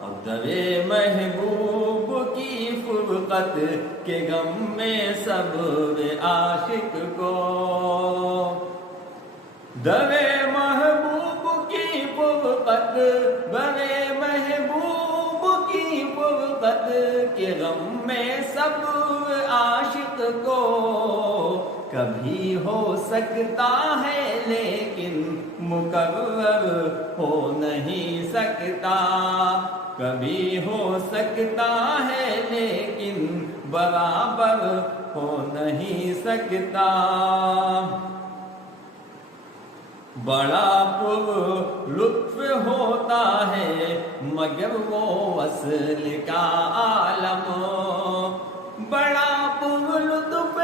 اور دوے محبوب کی فرقت کے غم میں صبر عاشق کو، دوے محبوب کی فرقت، دوے محبوب کی فرقت کے غم میں صبر عاشق کو، کبھی ہو سکتا ہے لیکن مقرر ہو نہیں سکتا، کبھی ہو سکتا ہے لیکن برابر ہو نہیں سکتا۔ بڑا پر لطف ہوتا ہے مگر وہ وصل کا عالم، بڑا پر لطف